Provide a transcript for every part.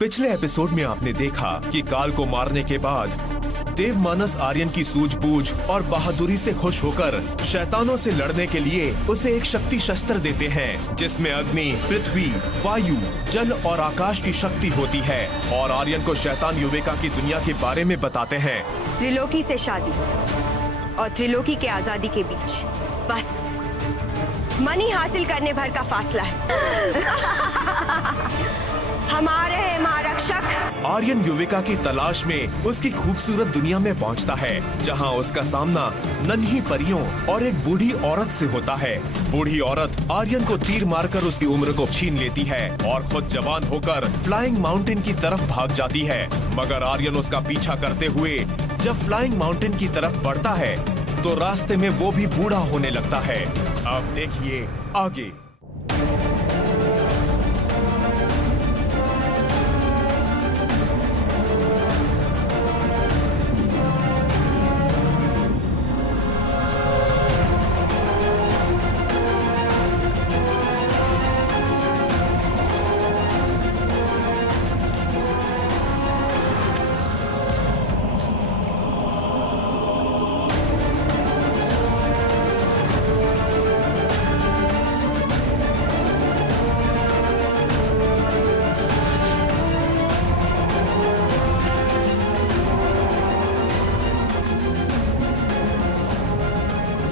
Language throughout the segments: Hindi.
पिछले एपिसोड में आपने देखा कि काल को मारने के बाद देवमानस आर्यन की सूझबूझ और बहादुरी से खुश होकर शैतानों से लड़ने के लिए उसे एक शक्ति शस्त्र देते हैं, जिसमें अग्नि, पृथ्वी, वायु, जल और आकाश की शक्ति होती है, और आर्यन को शैतान युविका की दुनिया के बारे में बताते हैं। त्रिलोकी से शादी और त्रिलोकी के आजादी के बीच बस मनी हासिल करने भर का फासला है। हमारे हैं महारक्षक। आर्यन युविका की तलाश में उसकी खूबसूरत दुनिया में पहुंचता है, जहां उसका सामना नन्ही परियों और एक बूढ़ी औरत से होता है। बूढ़ी औरत आर्यन को तीर मारकर उसकी उम्र को छीन लेती है और खुद जवान होकर फ्लाइंग माउंटेन की तरफ भाग जाती है, मगर आर्यन उसका पीछा करते हुए जब फ्लाइंग माउंटेन की तरफ बढ़ता है तो रास्ते में वो भी बूढ़ा होने लगता है। अब देखिए आगे।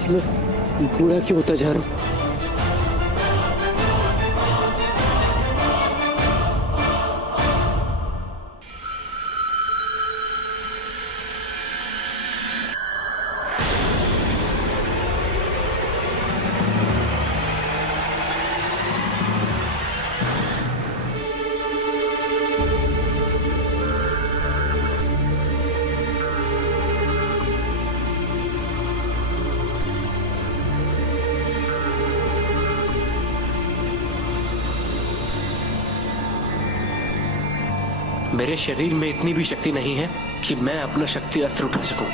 मैं बूढ़ा क्यों होता जा रहा हूँ? मेरे शरीर में इतनी भी शक्ति नहीं है कि मैं अपना शक्ति अस्त्र उठा सकूं।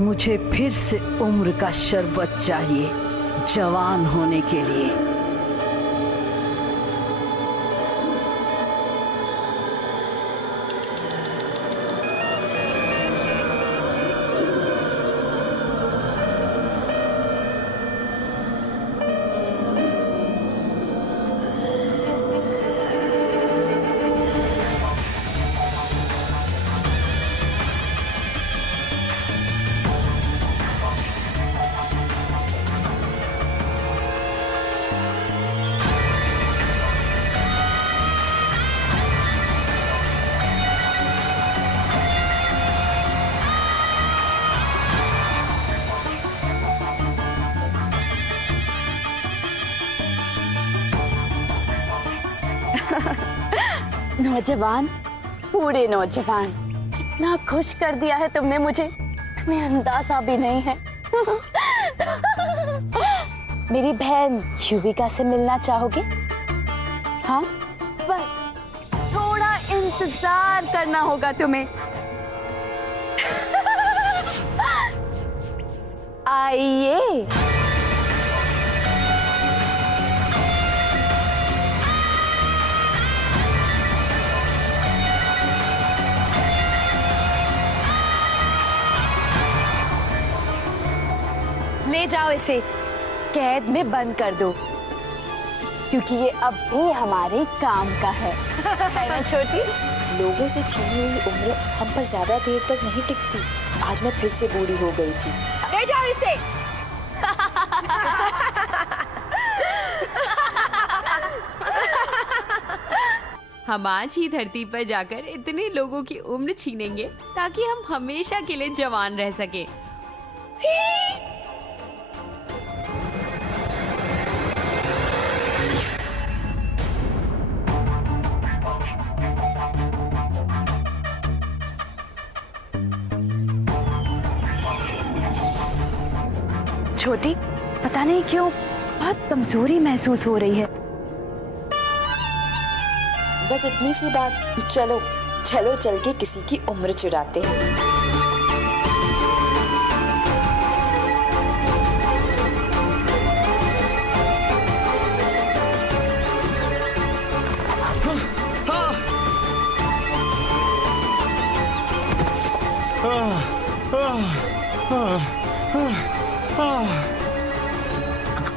मुझे फिर से उम्र का शरबत चाहिए जवान होने के लिए। नौजवान, बूढ़े नौजवान, इतना खुश कर दिया है तुमने मुझे, तुम्हें अंदाजा भी नहीं है। मेरी बहन युविका से मिलना चाहोगे? हाँ, बस थोड़ा इंतजार करना होगा तुम्हें। आइए। ले जाओ इसे, कैद में बंद कर दो, क्योंकि ये अब भी हमारे काम का है ना छोटी? लोगों से छीनी हुई उम्र हम पर ज्यादा देर तक नहीं टिकती। आज मैं फिर से बूढ़ी हो गई थी। ले जाओ इसे। हम आज ही धरती पर जाकर इतने लोगों की उम्र छीनेंगे ताकि हम हमेशा के लिए जवान रह सके। छोटी, पता नहीं क्यों बहुत कमजोरी महसूस हो रही है। बस इतनी सी बात, चलो चलो चल के किसी की उम्र चुराते हैं।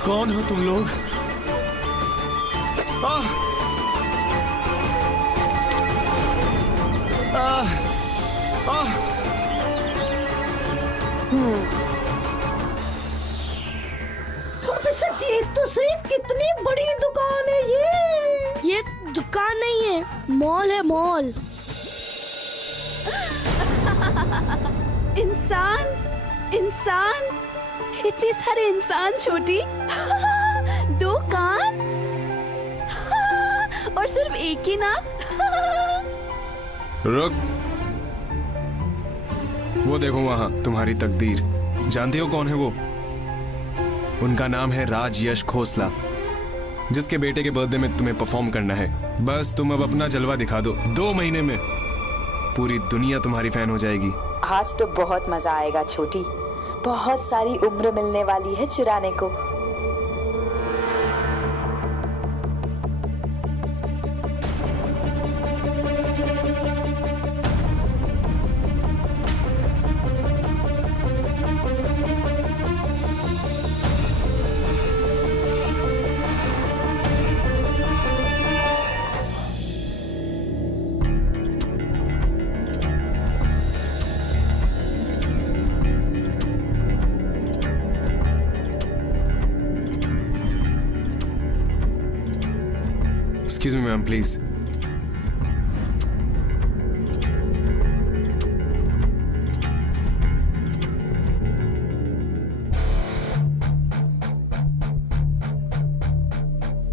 कौन हो तुम लोग? देख तो सही कितनी बड़ी दुकान है ये दुकान नहीं है, मॉल है, मॉल। इंसान, इंसान, इतने सारे इंसान छोटी। दो कान और सिर्फ एक ही नाक। रुक, वो देखो वहां तुम्हारी तकदीर। जानती हो कौन है वो? उनका नाम है राज यश खोसला, जिसके बेटे के बर्थडे में तुम्हें परफॉर्म करना है। बस तुम अब अपना जलवा दिखा दो, 2 महीने में पूरी दुनिया तुम्हारी फैन हो जाएगी। आज तो बहुत मजा आएगा छोटी, बहुत सारी उम्र मिलने वाली है चुराने को। Excuse me, ma'am, please.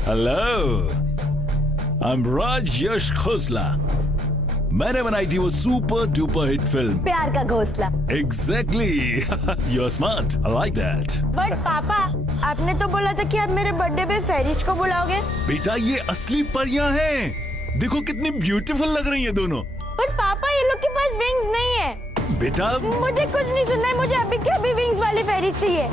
Hello, I'm Raj Yash Khosla. मैंने बनाई थी वो सुपर डुपर हिट फिल्म प्यार का घोंसला। Exactly. You're smart. I like that. But पापा, आपने तो बोला था कि आप मेरे बर्थडे पे फेरिश को बुलाओगे। बेटा ये असली परियां हैं। देखो कितनी ब्यूटीफुल लग रही हैं दोनों। बट पापा ये लोग के पास विंग्स नहीं है। बेटा मुझे कुछ नहीं सुनना है, मुझे अभी के अभी विंग्स वाली फेरिश चाहिए।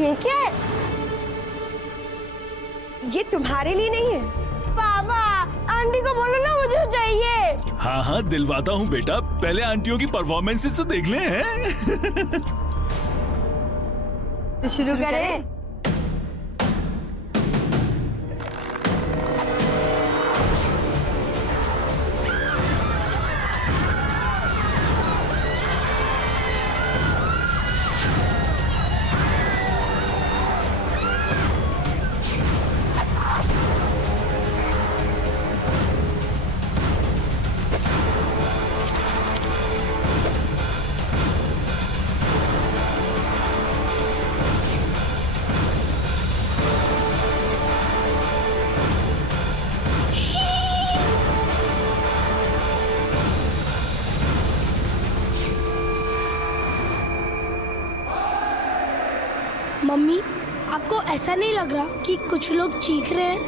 ये क्या है? ये तुम्हारे लिए नहीं है। पापा, आंटी को बोलो ना मुझे चाहिए। हाँ हाँ दिलवाता हूँ बेटा, पहले आंटियों की परफॉर्मेंसेस तो देख ले हैं। तो शुरू करें? मम्मी, आपको ऐसा नहीं लग रहा कि कुछ लोग चीख रहे हैं?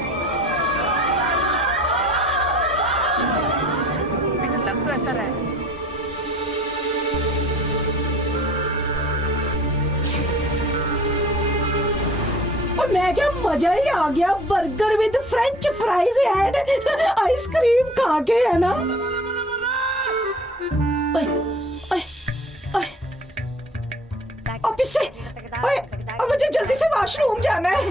लग तो ऐसा रहा है। और मैं क्या, मजा ही आ गया। Burger with French fries and ice cream खा के, है ना? ओए, ओए, ओए, ऑफिस से, ओए, और मुझे जल्दी से वॉशरूम जाना है।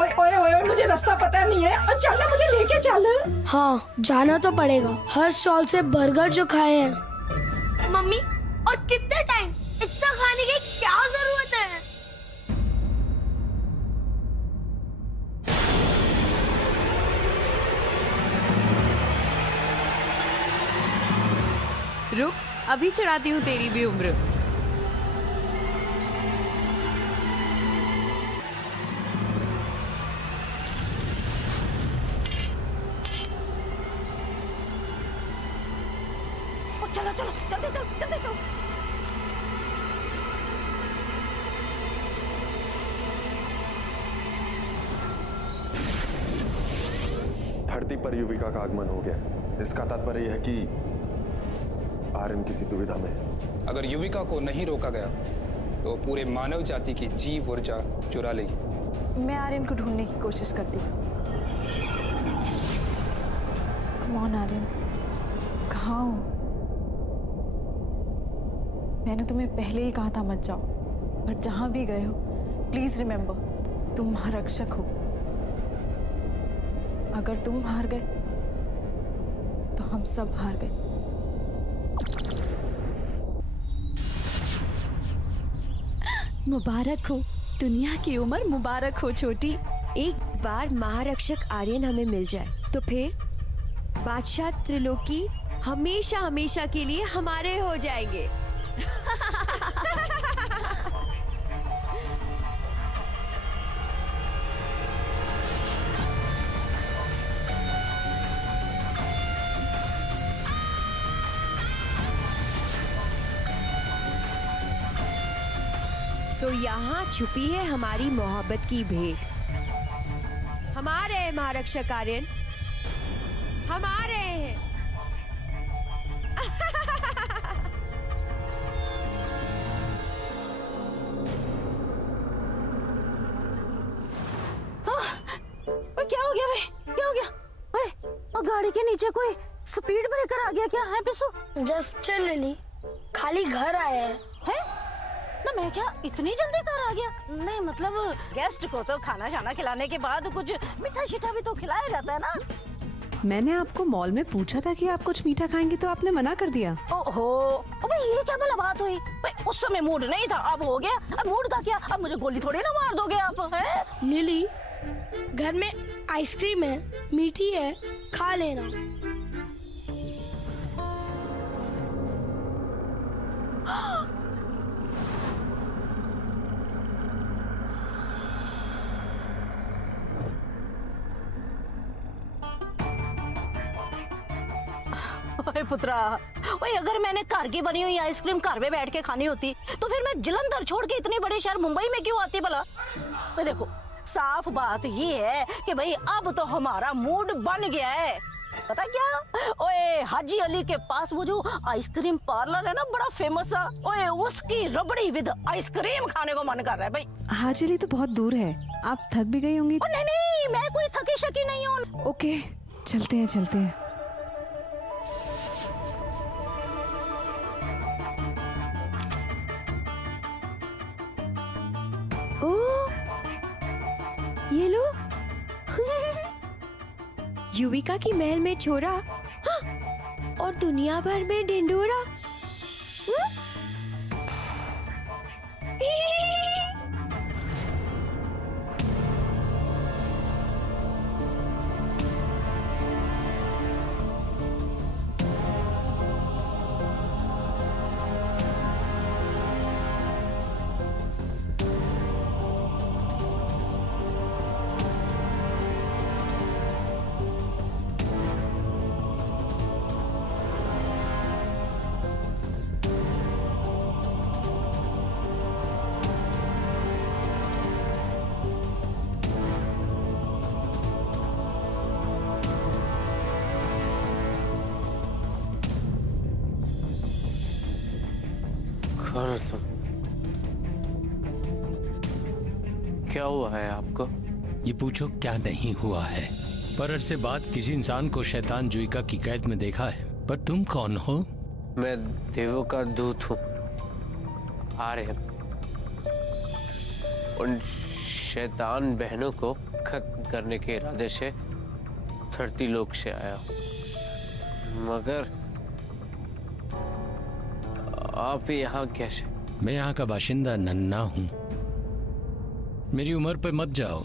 ओए, ओए, ओए, मुझे रास्ता पता नहीं है। और चल ना, मुझे लेके चल। हाँ, जाना तो पड़ेगा। हर स्टॉल से बर्गर जो खाए हैं। मम्मी, और कितने टाइम? इतना खाने की क्या जरूरत है? रुक, अभी चढ़ाती हूँ तेरी भी उम्र। चलो चलो, जल्दी चलो, जल्दी। धरती पर युविका का आगमन हो गया। इसका तात्पर्य यह है कि आर्यन किसी दुविधा में है। अगर युविका को नहीं रोका गया तो पूरे मानव जाति की जीव ऊर्जा चुरा लेगी। मैं आर्यन को ढूंढने की कोशिश करती हूँ। कम ऑन आर्यन, कहाँ हो? मैंने तुम्हें पहले ही कहा था मत जाओ, पर जहां भी गए हो प्लीज रिमेम्बर, तुम महारक्षक हो। अगर तुम हार गए तो हम सब हार गए। मुबारक हो, दुनिया की उम्र मुबारक हो छोटी। एक बार महारक्षक आर्यन हमें मिल जाए तो फिर बादशाह त्रिलोकी हमेशा हमेशा के लिए हमारे हो जाएंगे। तो यहाँ छुपी है हमारी मोहब्बत की भेंट। हमारे हैं महारक्षक आर्यन, हमारे हैं। क्या हो गया भाई? क्या हो गया? और गाड़ी के नीचे कोई स्पीड ब्रेकर आ गया क्या है पिसू? जस्ट चल लिली, खाली घर आया है? ना मैं क्या इतनी जल्दी घर आ गया? नहीं मतलब गेस्ट को तो खाना शाना खिलाने के बाद कुछ मीठा शीठा भी तो खिलाया जाता है ना। मैंने आपको मॉल में पूछा था कि आप कुछ मीठा खाएंगे तो आपने मना कर दिया। ओहो, अबे ये क्या भला बात हुई? उस समय मूड नहीं था, अब हो गया। अब मूड का क्या? अब मुझे गोली थोड़ी ना मार दोगे आप, हैं? लिली, घर में आइसक्रीम है, मीठी है, खा लेना। ओए पुत्रा, ओए अगर मैंने घर की बनी हुई आइसक्रीम घर में बैठ के खानी होती तो फिर मैं जलंधर छोड़ के इतने बड़े शहर मुंबई में क्यों आती भला? तो देखो, साफ बात ये है कि भाई अब तो हमारा मूड बन गया है। पता क्या, ओए हाजी अली के पास वो जो आइसक्रीम पार्लर है ना, बड़ा फेमस है। ओए उसकी रबड़ी विद आइसक्रीम खाने को मन कर रहा है भाई। हाजी अली तो बहुत दूर है, आप थक भी गई होंगी। नहीं नहीं, मैं कोई थकी शकी नहीं हूँ। ओके, चलते हैं चलते हैं। ये लो। युविका की महल में छोरा और दुनिया भर में ढिंडोरा। क्या हुआ है आपको? ये पूछो क्या नहीं हुआ है। पर से बाद किसी इंसान को शैतान जुइका की कैद में देखा है, पर तुम कौन हो? मैं देवों का दूत हूँ, आर्यन। उन शैतान बहनों को खत्म करने के इरादे से धरती लोक से आया हूँ। मगर आप यहाँ कैसे? मैं यहाँ का बाशिंदा नन्ना हूँ। मेरी उम्र पे मत जाओ,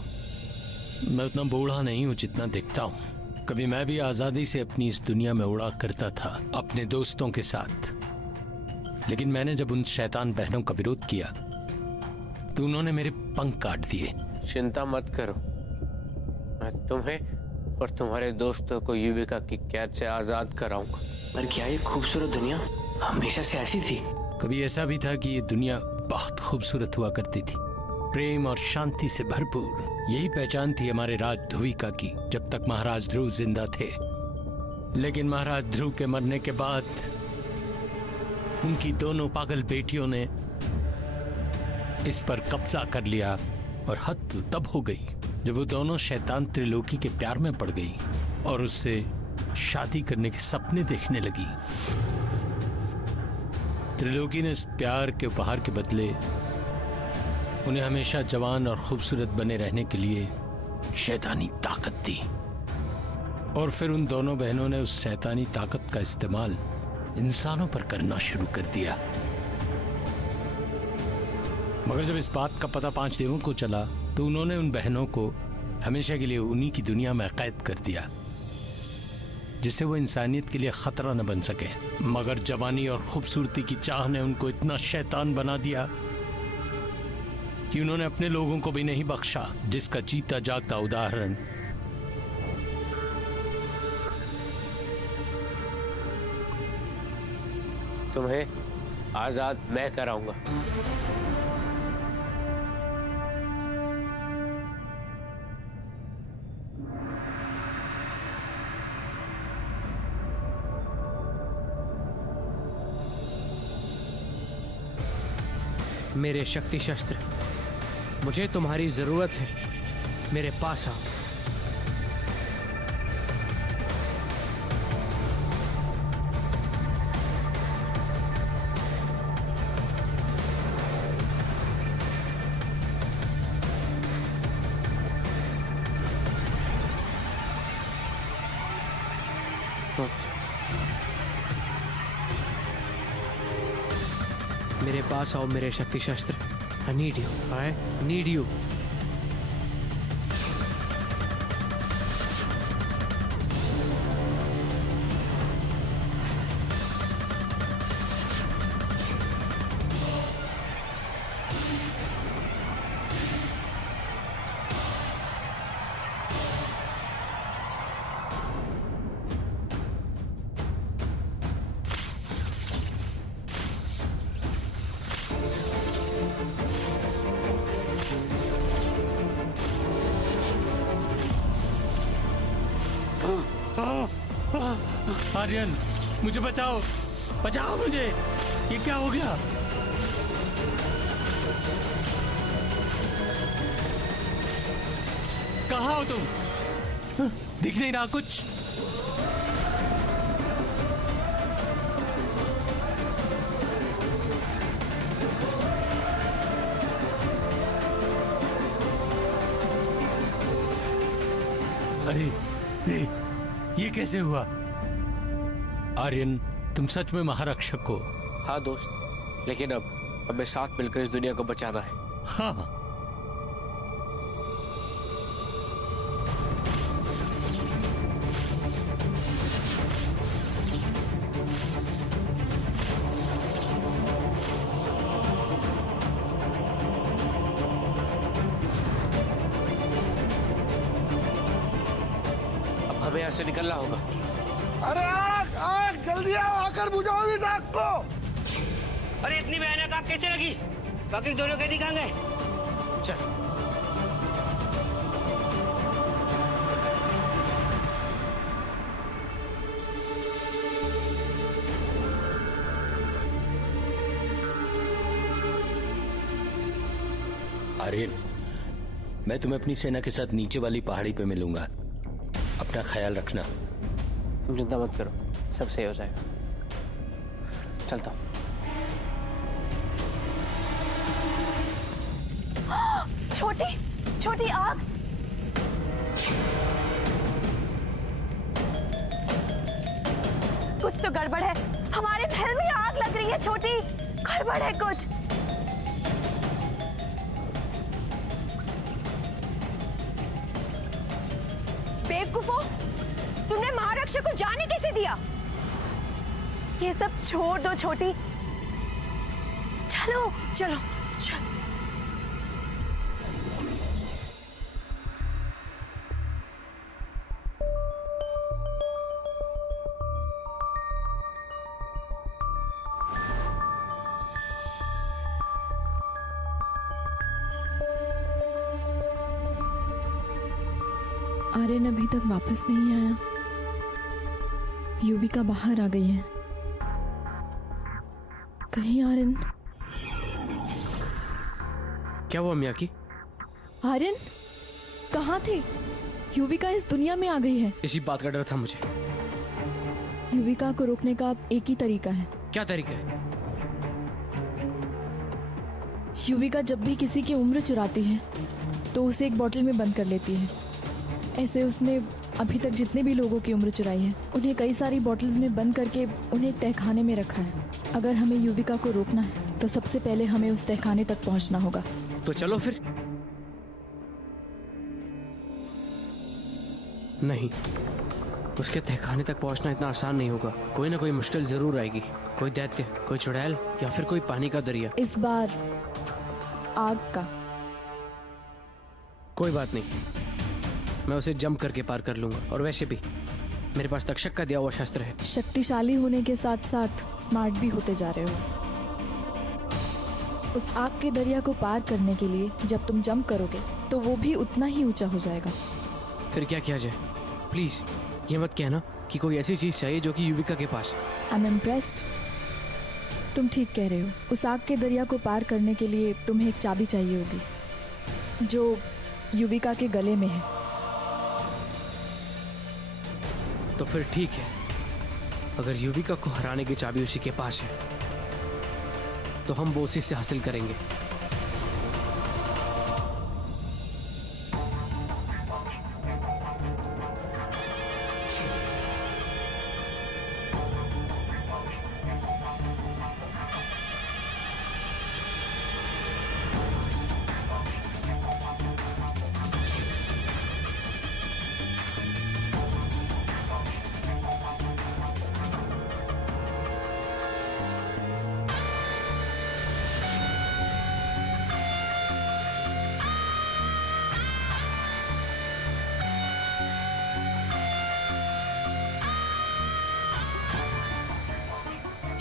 मैं उतना बूढ़ा नहीं हूँ जितना दिखता हूँ। कभी मैं भी आजादी से अपनी इस दुनिया में उड़ा करता था अपने दोस्तों के साथ, लेकिन मैंने जब उन शैतान बहनों का विरोध किया तो उन्होंने मेरे पंख काट दिए। चिंता मत करो, मैं तुम्हें और तुम्हारे दोस्तों को युविका की कैद से आजाद कराऊंगा। पर क्या ये खूबसूरत दुनिया हमेशा से ऐसी थी? कभी ऐसा भी था कि ये दुनिया बहुत खूबसूरत हुआ करती थी। प्रेम और शांति से भरपूर। यही पहचान थी हमारे राज ध्रुविका की जब तक महाराज ध्रुव जिंदा थे। लेकिन महाराज ध्रुव के मरने के बाद उनकी दोनों पागल बेटियों ने इस पर कब्जा कर लिया और हद तो तब हो गई जब वो दोनों शैतान त्रिलोकी के प्यार में पड़ गई और उससे शादी करने के सपने देखने लगी। त्रिलोकी ने इस प्यार के उपहार के बदले उन्हें हमेशा जवान और खूबसूरत बने रहने के लिए शैतानी ताकत दी और फिर उन दोनों बहनों ने उस शैतानी ताकत का इस्तेमाल इंसानों पर करना शुरू कर दिया। मगर जब इस बात का पता 5 देवों को चला तो उन्होंने उन बहनों को हमेशा के लिए उन्हीं की दुनिया में कैद कर दिया जिससे वो इंसानियत के लिए खतरा न बन सके। मगर जवानी और खूबसूरती की चाह ने उनको इतना शैतान बना दिया कि उन्होंने अपने लोगों को भी नहीं बख्शा, जिसका जीता जागता उदाहरण तुम्हें आजाद मैं कराऊंगा। मेरे शक्ति शस्त्र, मुझे तुम्हारी जरूरत है, मेरे पास आओ। मेरे पास आओ मेरे शक्ति शस्त्र। I need you. I need you. Aryan, मुझे बचाओ, बचाओ मुझे। ये क्या हो गया? कहाँ हो तुम? दिख नहीं रहा कुछ। अरे ये कैसे हुआ? आर्यन, तुम सच में महारक्षक हो? हाँ दोस्त, लेकिन अब हमें साथ मिलकर इस दुनिया को बचाना है। हाँ, अब हमें यहाँ से निकलना होगा। अरे आग आग, जल्दी आओ, आकर बुझाओ इस आग को। अरे इतनी भयानक आग कैसे लगी? बाकी दोनों कैदी कहाँ गए? चल। आर्यन, मैं तुम्हें अपनी सेना के साथ नीचे वाली पहाड़ी पे मिलूंगा। अपना ख्याल रखना। चिंता मत करो, सब सही हो जाएगा। चलता हूँ। छोटी छोटी आग। कुछ तो गड़बड़ है, हमारे महल में आग लग रही है। छोटी, गड़बड़ है कुछ। बेवकूफो, तुमने महारक्षक को जाने कैसे दिया? ये सब छोड़ दो छोटी, चलो चलो चलो। आर्यन अभी तक वापस नहीं आया। युविका बाहर आ गई है। कहीं आर्यन। क्या हुआ मियाकी? आर्यन कहाँ थे? युविका इस दुनिया में आ गई है। इसी बात का डर था मुझे। युविका को रोकने का एक ही तरीका है। क्या तरीका है? युविका जब भी किसी की उम्र चुराती है तो उसे एक बोतल में बंद कर लेती है। ऐसे उसने अभी तक जितने भी लोगों की उम्र चुराई है उन्हें कई सारी बॉटल्स में बंद करके उन्हें एक तहखाने में रखा है। अगर हमें युविका को रोकना है तो सबसे पहले हमें उस तहखाने तक पहुंचना होगा। तो चलो फिर। नहीं, उसके तहखाने तक पहुंचना इतना आसान नहीं होगा। कोई ना कोई मुश्किल जरूर आएगी। कोई दैत्य, कोई चुड़ैल या फिर कोई पानी का दरिया। इस बार आग का। कोई बात नहीं, मैं उसे जंप करके पार कर लूंगा। और वैसे भी मेरे पास तक्षक का दिया हुआ शस्त्र है। शक्तिशाली होने के साथ साथ स्मार्ट भी होते जा रहे हो। उस आग के दरिया को पार करने के लिए जब तुम जंप करोगे तो वो भी उतना ही ऊंचा हो जाएगा। फिर क्या किया जाए? प्लीज ये मत कहना कि कोई ऐसी चीज चाहिए जो कि युविका के पास। I am impressed. तुम ठीक कह रहे हो। उस आग के दरिया को पार करने के लिए तुम्हें एक चाबी चाहिए होगी जो युविका के गले में है। तो फिर ठीक है, अगर युविका को हराने की चाबी उसी के पास है तो हम वो उसी से हासिल करेंगे।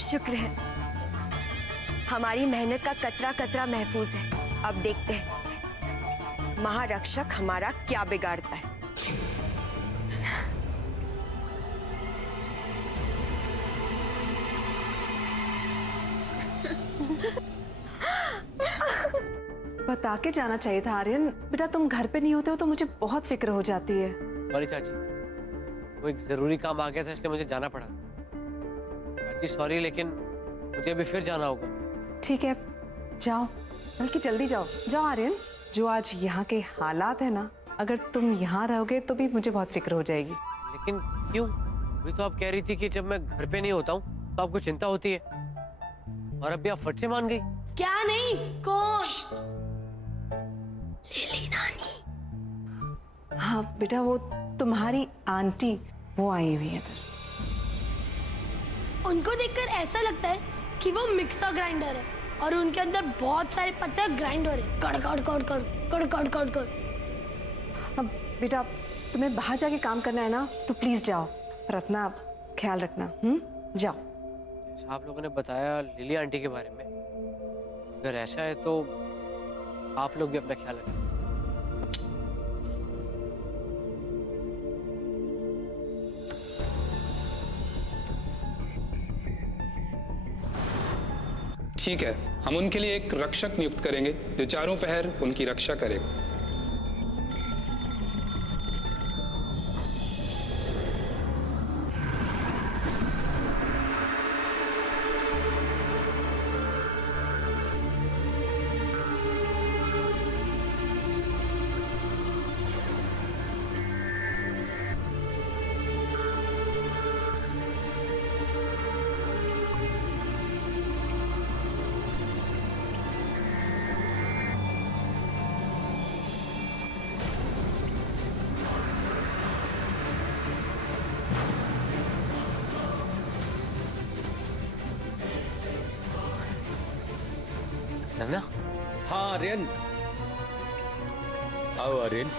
शुक्र है, हमारी मेहनत का कतरा कतरा महफूज है। अब देखते हैं महारक्षक हमारा क्या बिगाड़ता है। बता के जाना चाहिए था आर्यन। बेटा तुम घर पे नहीं होते हो तो मुझे बहुत फिक्र हो जाती है। सॉरी चाची, वो एक जरूरी काम आ गया था इसलिए मुझे जाना पड़ा। चाची सॉरी, लेकिन मुझे अभी फिर जाना होगा। ठीक है जाओ, बल्कि जल्दी जाओ। जाओ आर्यन। जो आज यहाँ के हालात है ना, अगर तुम यहाँ रहोगे तो भी मुझे बहुत फिक्र हो जाएगी। लेकिन क्यों? अभी तो आप कह रही थी कि जब मैं घर पे नहीं होता हूँ तो आपको चिंता होती है, और अभी आप फट से मान गई। क्या नहीं? कौन? लिली नानी। हाँ बेटा, वो तुम्हारी आंटी वो आई हुई है। उनको देखकर ऐसा लगता है कि वो मिक्सर ग्राइंडर है और उनके अंदर बहुत सारे पत्थर ग्राइंड हो रहे हैं। कड़ कड़ कड़ कड़ कड़ कड़ कड़ कड़। अब बेटा तुम्हें बाहर जाके काम करना है ना, तो प्लीज जाओ, पर अपना ख्याल रखना। जाओ। जैसा आप लोगों ने बताया लिली आंटी के बारे में, अगर ऐसा है तो आप लोग भी अपना ख्याल रखें। ठीक है, हम उनके लिए एक रक्षक नियुक्त करेंगे जो चारों पहर उनकी रक्षा करेगा। नन्ना? हाँ आर्यन। आओ आर्यन,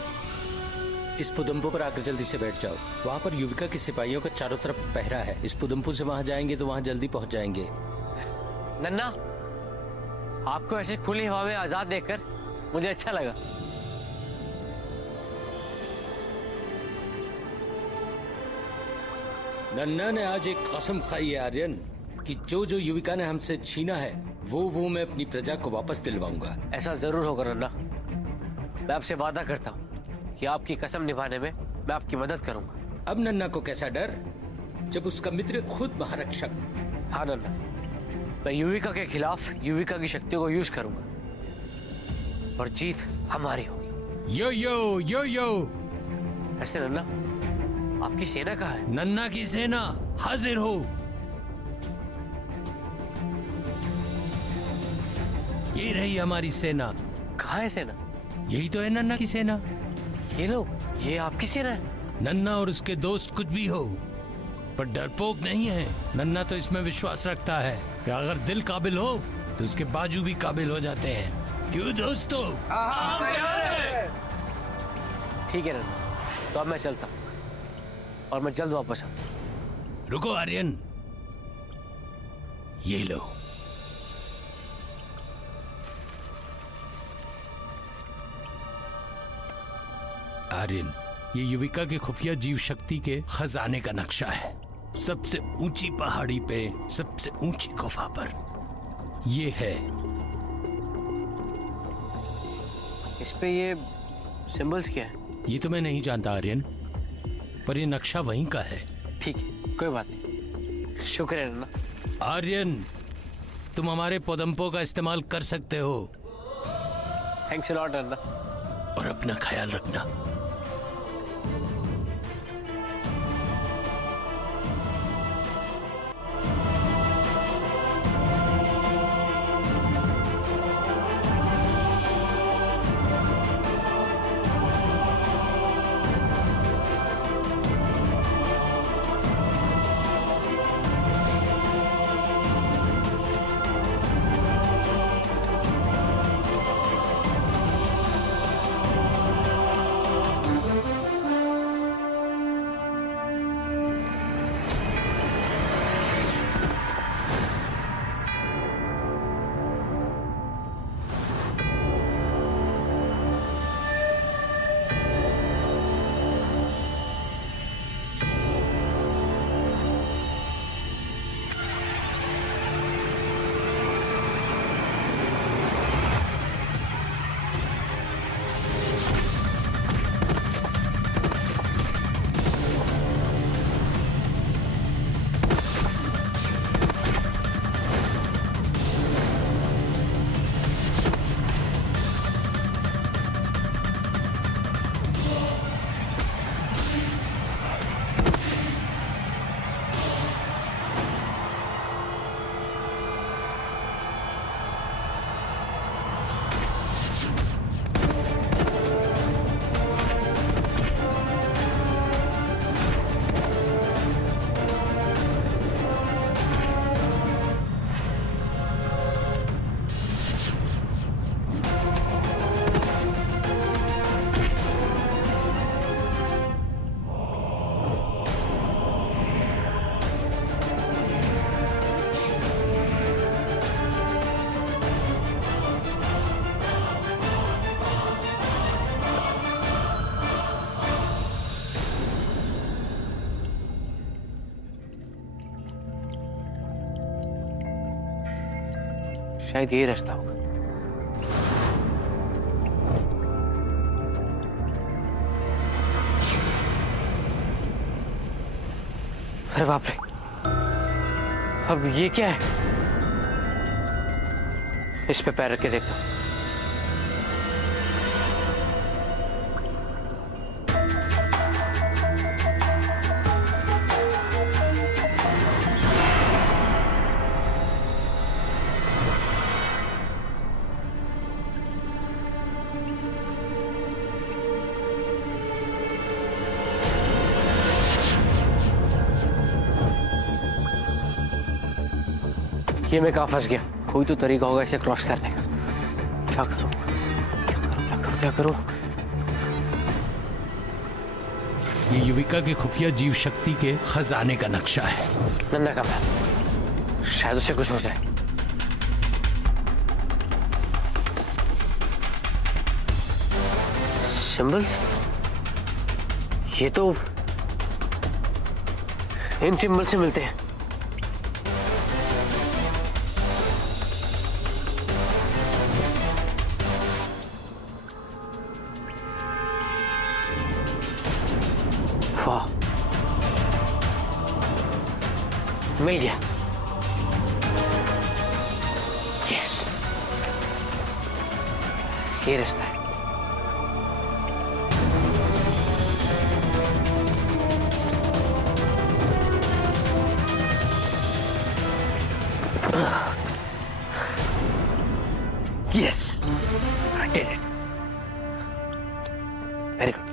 इस पुदम्पु पर आकर जल्दी से बैठ जाओ। वहाँ पर युविका के सिपाहियों का चारों तरफ पहरा है। इस पुदम्पु से वहाँ जाएंगे तो वहाँ जल्दी पहुँच जाएंगे। नन्ना, आपको ऐसे खुली हवा में आजाद देखकर मुझे अच्छा लगा। नन्ना ने आज एक कसम खाई है आर्यन कि जो जो युविका ने हमसे छीना है वो मैं अपनी प्रजा को वापस दिलवाऊंगा। ऐसा जरूर होगा नन्ना। मैं आपसे वादा करता हूँ कि आपकी कसम निभाने में मैं आपकी मदद करूंगा। अब नन्ना को कैसा डर जब उसका मित्र खुद महारक्षक। हाँ नन्ना, मैं युविका के खिलाफ युविका की शक्तियों को यूज करूंगा और जीत हमारी होगी। यो यो यो यो। ऐसे नन्ना, आपकी सेना कहाँ है? नन्ना की सेना हाजिर हो। ये रही हमारी सेना। कहाँ है सेना? यही तो है नन्ना की सेना। ये लोग, ये आपकी सेना है? नन्ना और उसके दोस्त कुछ भी हो पर डरपोक नहीं है। नन्ना तो इसमें विश्वास रखता है कि अगर दिल काबिल हो तो उसके बाजू भी काबिल हो जाते हैं। क्यों दोस्तों? ठीक है नन्ना, तो अब मैं चलता हूँ और मैं जल्द वापस आता। रुको आर्यन, ये लो। आर्यन, ये युविका की खुफिया जीव शक्ति के खजाने का नक्शा है। सबसे ऊंची पहाड़ी पे सबसे ऊंची गुफा पर ये है। इस पे ये सिंबल्स क्या है? ये तो मैं नहीं जानता आर्यन, पर ये नक्शा वहीं का है। ठीक है, कोई बात नहीं। शुक्र है नन्ना। आर्यन, तुम हमारे पोदम्पो का इस्तेमाल कर सकते हो। थैंक्स अ लॉट नन्ना। और अपना ख्याल रखना। शायद यही रास्ता होगा। अरे बाप रे, अब ये क्या है? इस पे पैर रख के देखता हूं। ये मैं कहाँ फंस गया? कोई तो तरीका होगा इसे क्रॉस करने का। क्या करूं? क्या करूं? ये युविका के खुफिया जीव शक्ति के खजाने का नक्शा है। नन्ना का प्लान, शायद उसे कुछ हो जाए। सिंबल्स? ये तो इन चिंबल से मिलते हैं। वाह, मिल गया। यस, ये रास्ता है। Yes, I did it. Very good.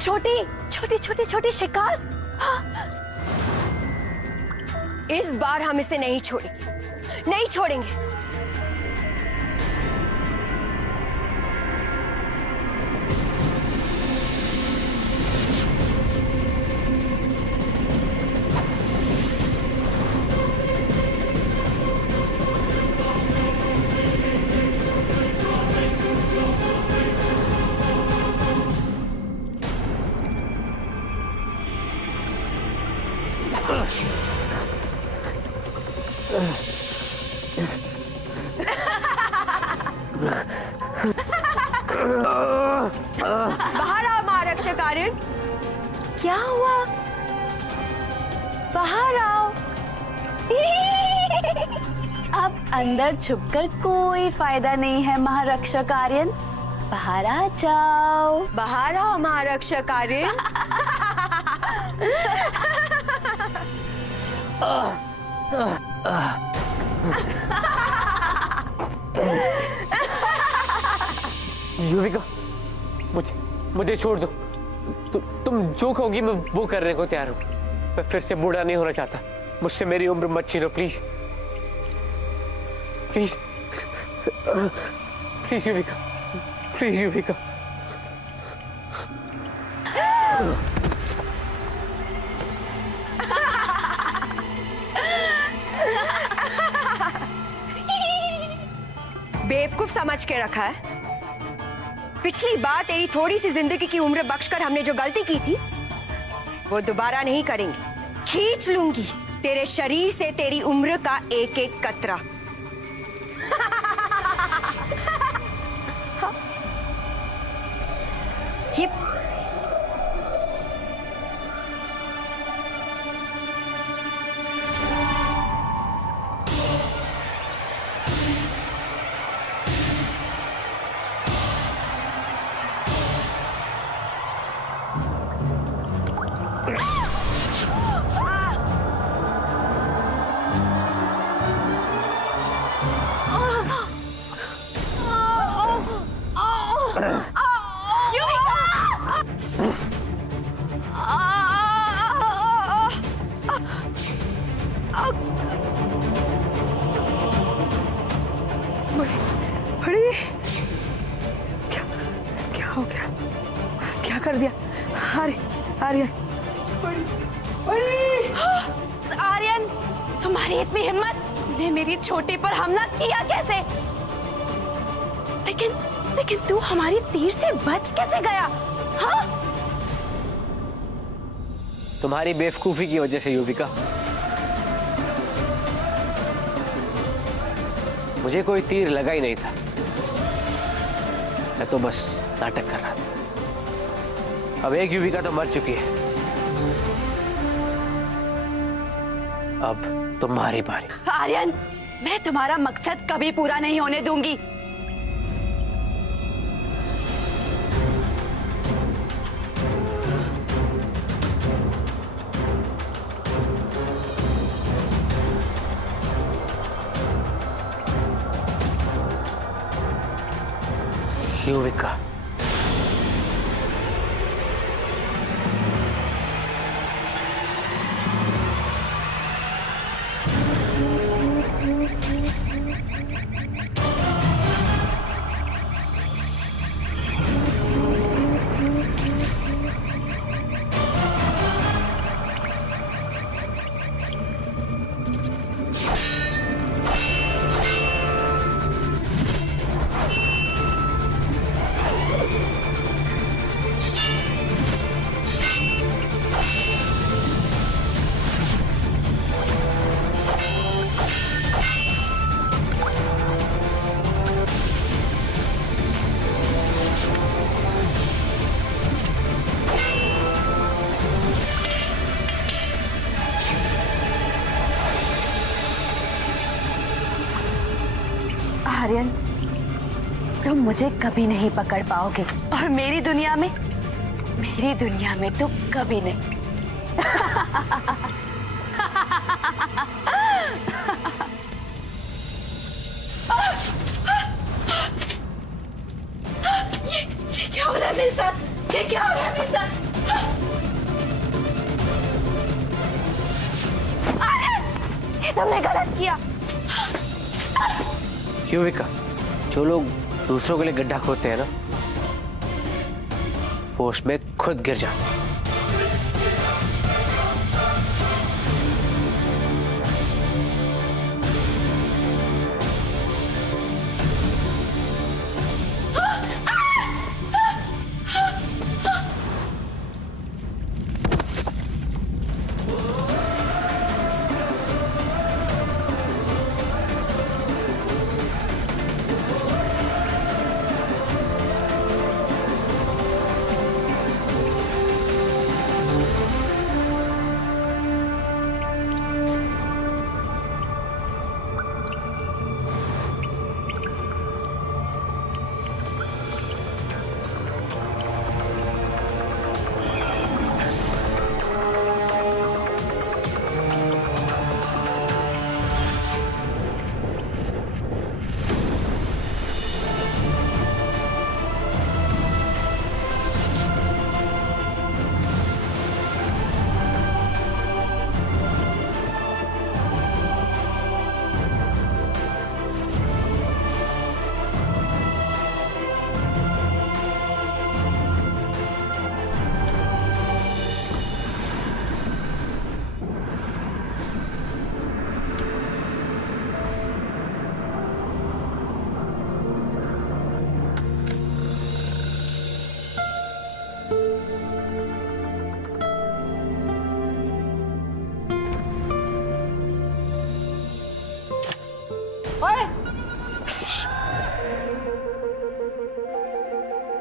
छोटी छोटी छोटी छोटी शिकार। इस बार हम इसे नहीं छोड़ेंगे, नहीं छोड़ेंगे। बाहर आओ महारक्षक आर्यन। क्या हुआ? बाहर आओ। अब अंदर छुपकर कोई फायदा नहीं है महारक्षक आर्यन, बाहर आ जाओ। बाहर आओ महारक्षक आर्यन। युविका, मुझे छोड़ दो। तुम जो कहोगी मैं वो करने को तैयार हूँ। मैं फिर से बूढ़ा नहीं होना चाहता। मुझसे मेरी उम्र मत छीनो please, please, please Yuvika, please Yuvika. बेवकूफ समझ के रखा है। पिछली बार तेरी थोड़ी सी जिंदगी की उम्र बख्शकर हमने जो गलती की थी वो दोबारा नहीं करेंगे। खींच लूंगी तेरे शरीर से तेरी उम्र का एक एक कतरा। ये बड़ी क्या हो गया? क्या कर दिया? आर्यन, आर्यन, तुम्हारी इतनी हिम्मत, तुमने मेरी छोटी पर हमला किया कैसे? लेकिन तू हमारी तीर से बच कैसे गया? हाँ? तुम्हारी बेवकूफी की वजह से युविका। मुझे कोई तीर लगा ही नहीं था। मैं तो बस नाटक कर रहा था। अब एक युविका तो मर चुकी है, अब तुम्हारी बारी। आर्यन, मैं तुम्हारा मकसद कभी पूरा नहीं होने दूंगी। युविका। आर्यन, तुम मुझे कभी नहीं पकड़ पाओगे और मेरी दुनिया में तो कभी नहीं। ये क्या हो रहा है मेरे साथ? ये क्या हो रहा है मेरे साथ? आर्यन, ये तुमने गलत किया। युविका, जो लोग दूसरों के लिए गड्ढा खोदते हैं ना, वो उसमें खुद गिर जाते हैं।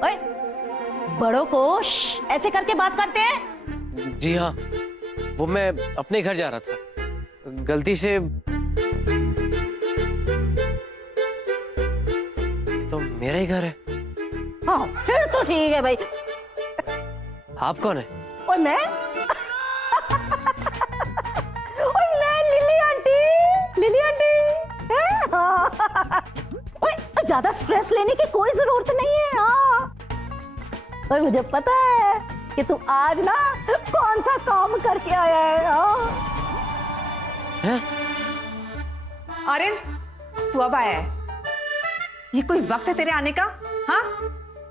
ओए, बड़ों को ऐसे करके बात करते हैं? जी हाँ, वो मैं अपने घर जा रहा था, गलती से। तो मेरा ही घर है। हाँ, फिर तो ठीक है भाई। आप कौन है? और मैं लिली आंटी। ओए, ज्यादा स्ट्रेस लेने की कोई जरूरत नहीं है। हाँ, और मुझे पता है कि तू आज ना कौन सा काम करके आया है। हाँ? आर्यन, तू अब आया है। ये कोई वक्त है तेरे आने का? हाँ,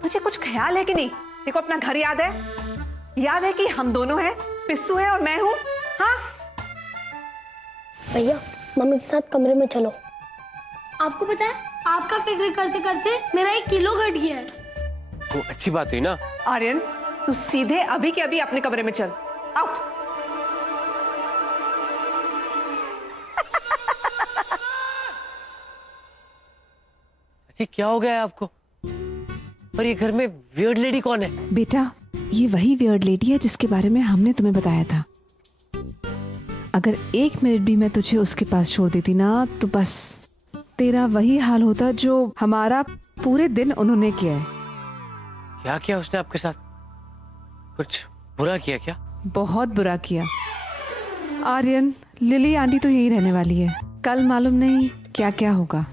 तुझे कुछ ख्याल है कि नहीं? देखो, अपना घर याद है? याद है कि हम दोनों हैं, पिस्सू है और मैं हूँ। हाँ भैया, मम्मी के साथ कमरे में चलो। आपको पता है, आपका फिक्र करते करते मेरा 1 किलो घट गया है। तो अच्छी बात हुई ना। आर्यन, तू सीधे अभी के अभी अपने कमरे में चल। आउट। अच्छा, क्या हो गया है आपको? और ये घर में वियर्ड लेडी कौन है? बेटा, ये वही वियर्ड लेडी है जिसके बारे में हमने तुम्हें बताया था। अगर 1 मिनट भी मैं तुझे उसके पास छोड़ देती ना, तो बस तेरा वही हाल होता जो हमारा पूरे दिन उन्होंने किया है। क्या किया उसने आपके साथ? कुछ बुरा किया क्या? बहुत बुरा किया। आर्यन, लिली आंटी तो यही रहने वाली है, कल मालूम नहीं क्या क्या होगा।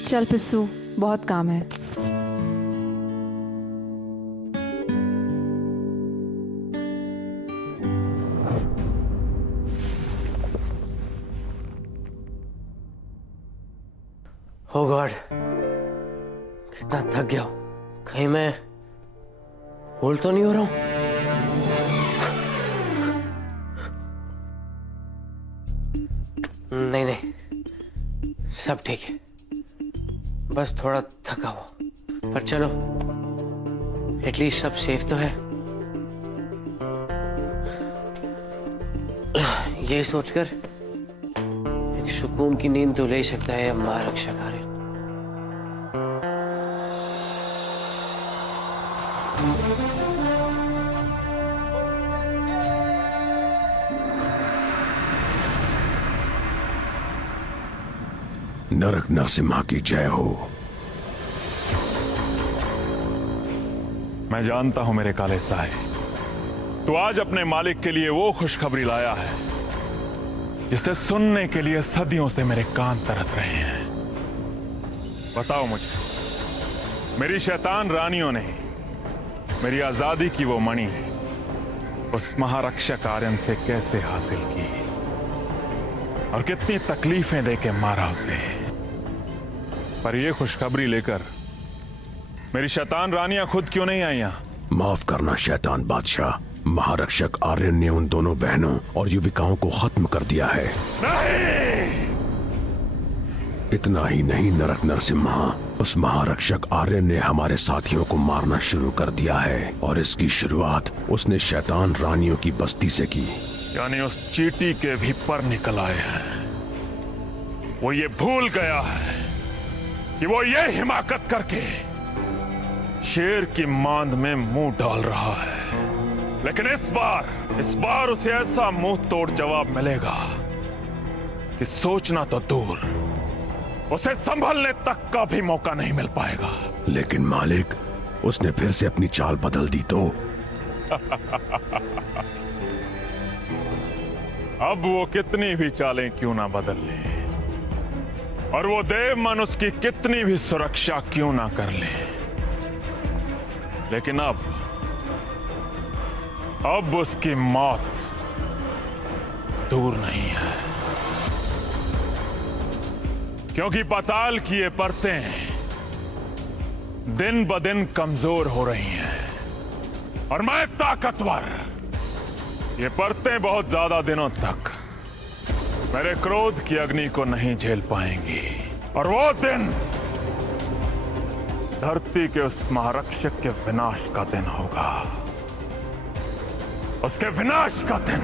चल पिस्सू, बहुत काम है। ओ गॉड, कितना थक गया हूं। कहीं मैं होल तो नहीं हो रहा हूं? नहीं नहीं, सब ठीक है, बस थोड़ा थका हुआ। पर चलो, एटलीस्ट सब सेफ तो है। ये सोचकर एक सुकून की नींद तो ले ही सकता है महारक्षक आर्यन। नरक नरसिम्हा की जय हो। मैं जानता हूं मेरे काले साए, तू आज अपने मालिक के लिए वो खुशखबरी लाया है जिसे सुनने के लिए सदियों से मेरे कान तरस रहे हैं। बताओ मुझे, मेरी शैतान रानियों ने मेरी आजादी की वो मणि उस महारक्षक आर्यन से कैसे हासिल की और कितनी तकलीफें देके मारा उसे। पर ये खुशखबरी लेकर मेरी शैतान रानियां खुद क्यों नहीं आई यहां? माफ करना शैतान बादशाह, महारक्षक आर्यन ने उन दोनों बहनों और युविकाओं को खत्म कर दिया है। नहीं! इतना ही नहीं नरक नरसिम्हा, उस महारक्षक आर्यन ने हमारे साथियों को मारना शुरू कर दिया है और इसकी शुरुआत उसने शैतान रानियों की बस्ती से की। यानी उस चींटी के भी पर निकल आए हैं। वो ये भूल गया है कि वो ये हिमाकत करके शेर की मांद में मुंह डाल रहा है। लेकिन इस बार उसे ऐसा मुंह तोड़ जवाब मिलेगा कि सोचना तो दूर, उसे संभलने तक का भी मौका नहीं मिल पाएगा। लेकिन मालिक, उसने फिर से अपनी चाल बदल दी तो? अब वो कितनी भी चालें क्यों ना बदल ले और वो देव मन उसकी कितनी भी सुरक्षा क्यों ना कर ले, लेकिन अब उसकी मौत दूर नहीं है, क्योंकि पाताल की ये परतें दिन ब दिन कमजोर हो रही हैं और मैं ताकतवर। ये परतें बहुत ज्यादा दिनों तक मेरे क्रोध की अग्नि को नहीं झेल पाएंगी और वो दिन धरती के उस महारक्षक के विनाश का दिन होगा, उसके विनाश का दिन।